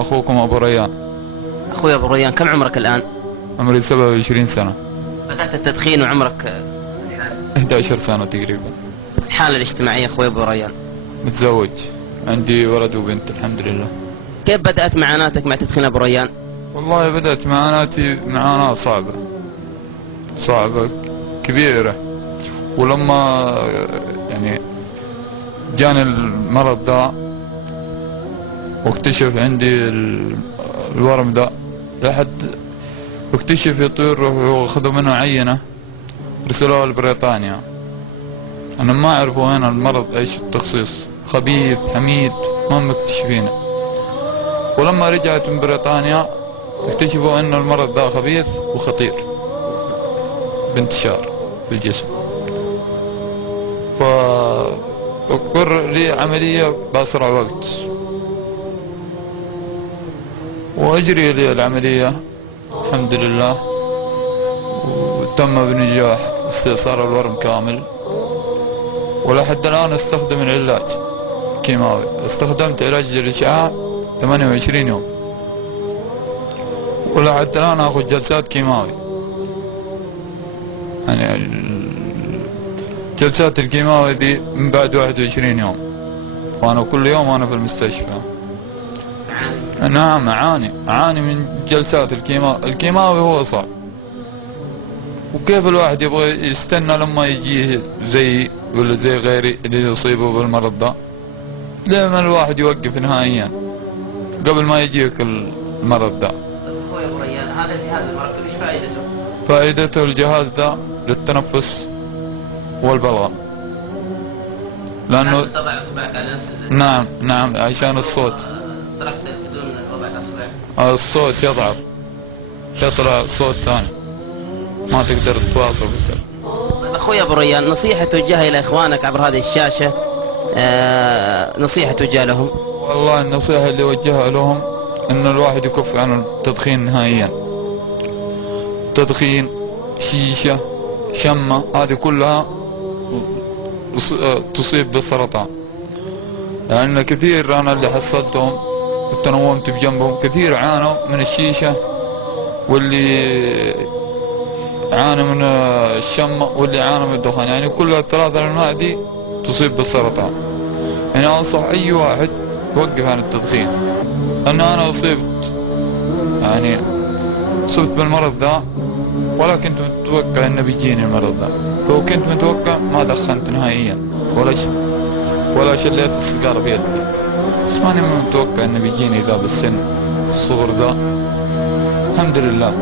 أخوكم أبو ريان. أخوي أبو ريان، كم عمرك الآن؟ عمري 27 سنة. بدأت التدخين وعمرك 11 سنة تقريبا. الحالة الاجتماعية أخوي أبو ريان؟ متزوج، عندي ولد وبنت الحمد لله. كيف بدأت معاناتك مع تدخين أبو ريان؟ والله بدأت معاناتي معاناة صعبة كبيرة، ولما يعني جاني المرض ده واكتشف عندي الورم ده، لحد اكتشف يطير واخذوا منه عينة رسلوها لبريطانيا. انا ما اعرف وين المرض، ايش التخصيص، خبيث حميد ما مكتشفينه. ولما رجعت من بريطانيا اكتشفوا ان المرض ده خبيث وخطير بانتشار في الجسم، فأقر لي عملية بأسرع وقت وأجري لي العملية الحمد لله، وتم بنجاح استئصال الورم كامل. ولحد الآن استخدم العلاج كيماوي، استخدمت علاج الإشعاع 28 يوم، ولحد الآن أخذ جلسات كيماوي. يعني جلسات الكيماوي دي من بعد 21 يوم، وأنا كل يوم وأنا في المستشفى. نعم أعاني من جلسات الكيماوي هو صعب. وكيف الواحد يبغى يستنى لما يجيه زي ولا زي غيري اللي يصيبه بالمرض ده؟ لما الواحد يوقف نهائيا قبل ما يجيك المرض ده. أخوي أبو ريان، هذا الجهاز المركب ايش فائدته؟ فائدته الجهاز ده للتنفس والبلغم، لأنه تضع إصبعك على نفس نعم عشان الصوت. تركت بدون وضع الأصبع الصوت يضعف، يطلع صوت ثاني ما تقدر تتواصل بالكلام. أخوي أبو ريان، نصيحة توجهها إلى إخوانك عبر هذه الشاشة، نصيحة توجه لهم؟ والله النصيحة اللي وجهها لهم إن الواحد يكف عن التدخين نهائيا. تدخين، شيشة، شمة، هذه كلها تصيب بالسرطان. لأن كثير أنا اللي حصلتهم وتنومت بجنبهم كثير عانوا من الشيشة، واللي عانى من الشمة، واللي عانى من الدخان. يعني كل الثلاثة الأنواع دي تصيب بالسرطان. يعني أنصح أي واحد يوقف عن التدخين، لأن أنا أصبت بالمرض ده ولا كنت متوقع إنه بيجيني المرض ده. لو كنت متوقع ما دخنت نهائيا ولا شليت السيجارة بيدي، بس ماني متوقع إنه بيجيني ذا بالسن الصغر ده. الحمد لله.